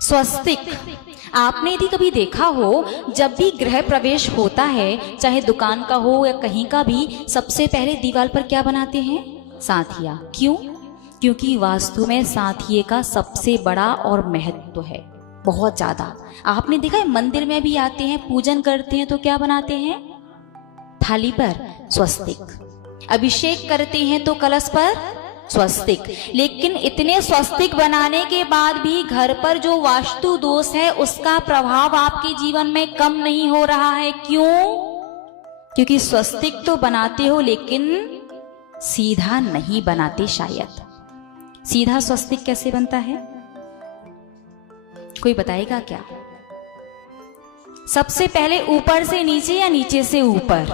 स्वस्तिक, आपने यदि कभी देखा हो, जब भी गृह प्रवेश होता है, चाहे दुकान का हो या कहीं का भी, सबसे पहले दीवार पर क्या बनाते हैं? साथिया। क्यों? क्योंकि वास्तु में साथिये का सबसे बड़ा और महत्व है, बहुत ज्यादा। आपने देखा है मंदिर में भी आते हैं, पूजन करते हैं तो क्या बनाते हैं? थाली पर स्वस्तिक। अभिषेक करते हैं तो कलश पर स्वस्तिक। लेकिन इतने स्वस्तिक बनाने के बाद भी घर पर जो वास्तु दोष है उसका प्रभाव आपके जीवन में कम नहीं हो रहा है। क्यों? क्योंकि स्वस्तिक तो बनाते हो लेकिन सीधा नहीं बनाते। शायद सीधा स्वस्तिक कैसे बनता है, कोई बताएगा क्या? सबसे पहले ऊपर से नीचे या नीचे से ऊपर?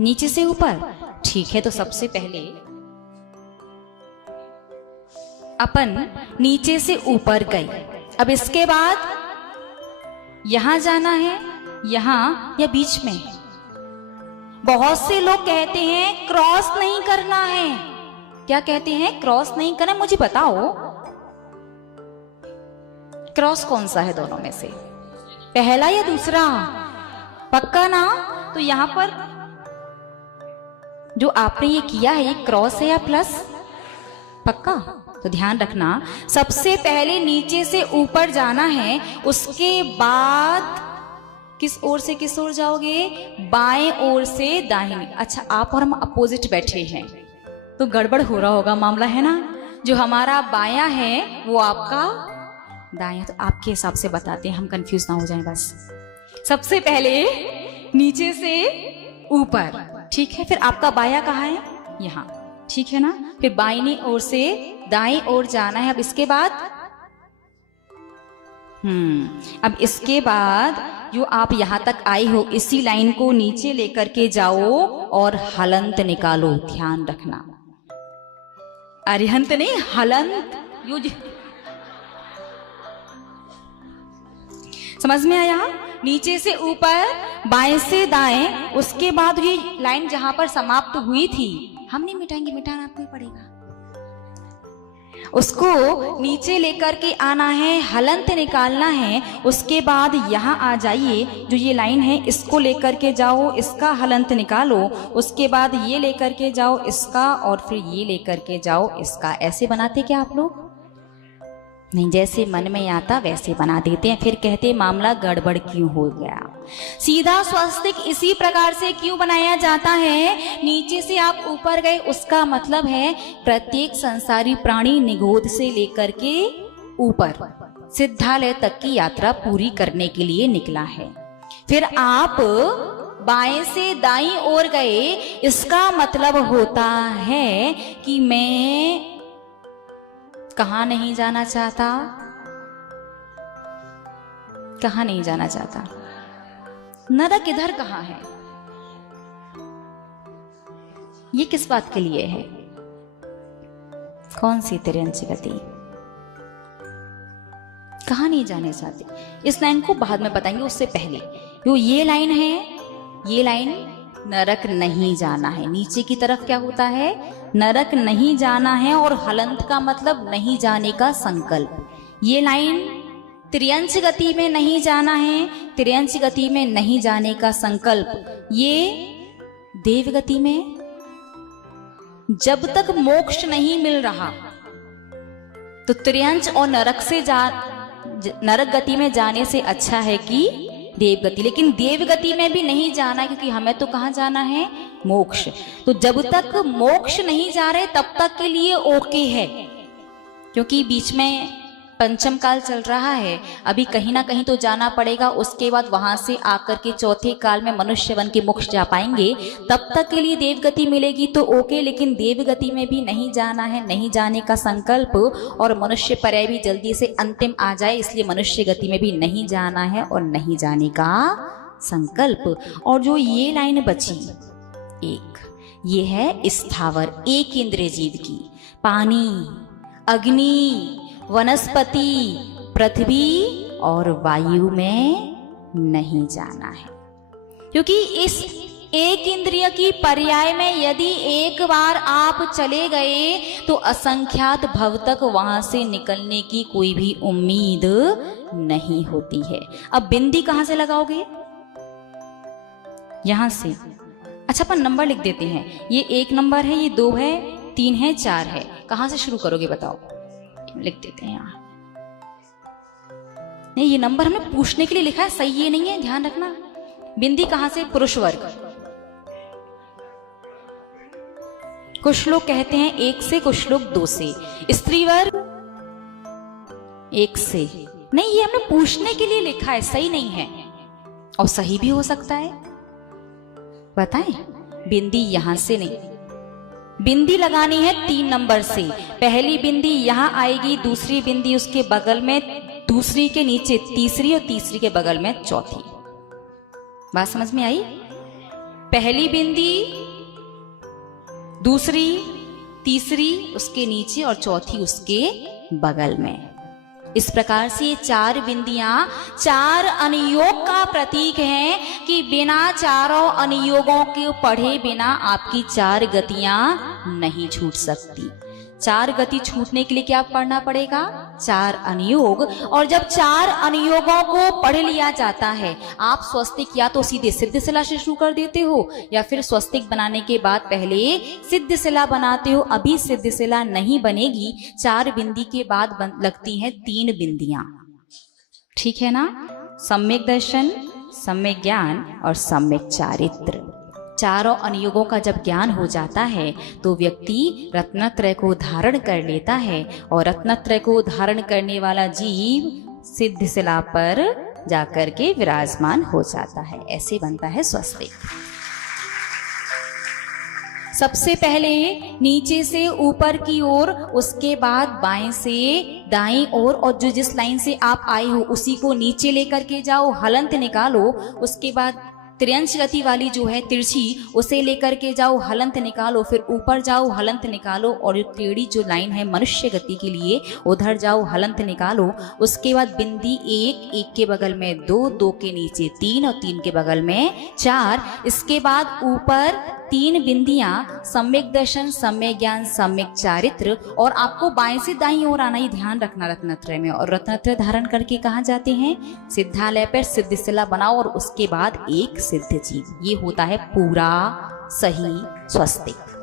नीचे से ऊपर। ठीक है, तो सबसे पहले अपन नीचे से ऊपर गए। अब इसके बाद यहां जाना है, यहां या बीच में? बहुत से लोग कहते हैं क्रॉस नहीं करना है। क्या कहते हैं? क्रॉस नहीं करना। मुझे बताओ क्रॉस कौन सा है दोनों में से, पहला या दूसरा? पक्का ना? तो यहां पर जो आपने ये किया है, ये क्रॉस है या प्लस? पक्का? तो ध्यान रखना, सबसे पहले नीचे से ऊपर जाना है, उसके बाद किस ओर से किस ओर जाओगे? बाएं ओर से दाहिनी। अच्छा, आप और हम अपोजिट बैठे हैं तो गड़बड़ हो रहा होगा मामला, है ना? जो हमारा बायां है वो आपका दायां। तो आपके हिसाब से बताते हैं, हम कंफ्यूज ना हो जाएं बस। सबसे पहले नीचे से ऊपर, ठीक है? फिर आपका बायां कहाँ है? यहाँ, ठीक है ना? फिर बाईं ओर से दाईं ओर जाना है। अब इसके बाद अब इसके बाद जो आप यहां तक आए हो, इसी लाइन को नीचे लेकर के जाओ और हलंत निकालो। ध्यान रखना, अरिहंत नहीं, हलंत। समझ में आया? नीचे से ऊपर, बाएं से दाएं, उसके बाद ये लाइन जहां पर समाप्त हुई थी, हम नहीं मिटाएंगे, मिटाना आपको ही पड़ेगा। उसको नीचे लेकर के आना है, हलंत निकालना है। उसके बाद यहाँ आ जाइए, जो ये लाइन है इसको लेकर के जाओ, इसका हलंत निकालो। उसके बाद ये लेकर के जाओ इसका, और फिर ये लेकर के जाओ इसका। ऐसे बनाते क्या आप लोग? नहीं, जैसे मन में आता वैसे बना देते हैं, फिर कहते मामला गड़बड़ क्यों हो गया। सीधा स्वस्तिक इसी प्रकार से क्यों बनाया जाता है? नीचे से आप ऊपर गए, उसका मतलब है प्रत्येक संसारी प्राणी निगोद से लेकर के ऊपर सिद्धालय तक की यात्रा पूरी करने के लिए निकला है। फिर आप बाएं से दाईं ओर गए, इसका मतलब होता है कि मैं कहाँ नहीं जाना चाहता? कहाँ नहीं जाना चाहता? नरक इधर कहाँ है? ये किस बात के लिए है? कौन सी तिर्यंच गति? कहाँ नहीं जाने चाहते? इस लाइन को बाद में बताएंगे, उससे पहले जो ये लाइन है, ये लाइन नरक नहीं जाना है। नीचे की तरफ क्या होता है? नरक नहीं जाना है, और हलंत का मतलब नहीं जाने का संकल्प। ये लाइन त्रियंच गति में नहीं जाना है, त्रियंच गति में नहीं जाने का संकल्प। ये देव गति में जब तक मोक्ष नहीं मिल रहा तो त्रियंच और नरक गति में जाने से अच्छा है कि देव गति। लेकिन देव गति में भी नहीं जाना, क्योंकि हमें तो कहाँ जाना है? मोक्ष। तो जब तक मोक्ष नहीं जा रहे तब तक के लिए ओके है, क्योंकि बीच में पंचम काल चल रहा है, अभी कहीं ना कहीं तो जाना पड़ेगा। उसके बाद वहां से आकर के चौथे काल में मनुष्य बन के मोक्ष जा पाएंगे, तब तक के लिए देव गति मिलेगी तो ओके। लेकिन देव गति में भी नहीं जाना है, नहीं जाने का संकल्प, और मनुष्य पर्याय भी जल्दी से अंतिम आ जाए, इसलिए मनुष्य गति में भी नहीं जाना है और नहीं जाने का संकल्प। और जो ये लाइन बची एक, ये है स्थावर, एक इंद्रिय जीव की। पानी, अग्नि, वनस्पति, पृथ्वी और वायु में नहीं जाना है, क्योंकि इस एक इंद्रिय की पर्याय में यदि एक बार आप चले गए तो असंख्यात भव तक वहां से निकलने की कोई भी उम्मीद नहीं होती है। अब बिंदी कहां से लगाओगे? यहां से। अच्छा, अपन नंबर लिख देते हैं। ये 1 नंबर है, ये 2 है, 3 है, 4 है। कहां से शुरू करोगे बताओ? लिख देते हैं यहां। नहीं, ये नंबर हमें पूछने के लिए लिखा है, सही ये नहीं है, ध्यान रखना। बिंदी कहां से? पुरुष वर्ग। कुछ लोग कहते हैं 1 से, कुछ लोग 2 से। स्त्री वर्ग 1 से। नहीं, ये हमने पूछने के लिए लिखा है, सही नहीं है। और सही भी हो सकता है, बताएं? बिंदी यहां से नहीं, बिंदी लगानी है 3 नंबर से। पहली बिंदी यहां आएगी, दूसरी बिंदी उसके बगल में, दूसरी के नीचे तीसरी, और तीसरी के बगल में चौथी। बात समझ में आई? पहली बिंदी, दूसरी, तीसरी उसके नीचे और चौथी उसके बगल में। इस प्रकार से ये 4 बिंदियां 4 अनुयोग का प्रतीक हैं कि बिना चारों अनुयोगों के पढ़े बिना आपकी 4 गतियां नहीं छूट सकती। 4 गति छूटने के लिए क्या पढ़ना पड़ेगा? 4 अनुयोग। और जब 4 अनुयोगों को पढ़ लिया जाता है, आप स्वस्तिक या तो सीधे सिद्ध शिला से शुरू कर देते हो, या फिर स्वस्तिक बनाने के बाद पहले सिद्ध शिला बनाते हो। अभी सिद्ध शिला नहीं बनेगी, 4 बिंदी के बाद लगती हैं 3 बिंदियां। ठीक है ना? सम्यक दर्शन, सम्यक ज्ञान और सम्यक चारित्र। चारों अनुयोगों का जब ज्ञान हो जाता है तो व्यक्ति रत्नत्रय को धारण कर लेता है, और रत्नत्रय को धारण करने वाला जीव सिद्ध शिला पर जाकर के विराजमान हो जाता है। ऐसे बनता है स्वस्तिक। सबसे पहले नीचे से ऊपर की ओर, उसके बाद बाएं से दाएं ओर, और जो जिस लाइन से आप आए हो उसी को नीचे लेकर के जाओ, हलंत निकालो। उसके बाद त्रियंश गति वाली जो है तिरछी, उसे लेकर के जाओ, हलंत निकालो। फिर ऊपर जाओ, हलंत निकालो, और टेढ़ी जो लाइन है मनुष्य गति के लिए, उधर जाओ, हलंत निकालो। उसके बाद बिंदी 1, 1 के बगल में 2, 2 के नीचे 3 और 3 के बगल में 4। इसके बाद ऊपर 3 बिंदियां, सम्यक दर्शन, सम्यक ज्ञान, सम्यक चारित्र। और आपको बाएं से दाईं ओर आना ही ध्यान रखना रत्नत्रय में। और रत्नत्रय धारण करके कहाँ जाते हैं? सिद्धालय पर सिद्ध शिला बनाओ, और उसके बाद एक सिद्ध जीव। ये होता है पूरा सही स्वस्तिक।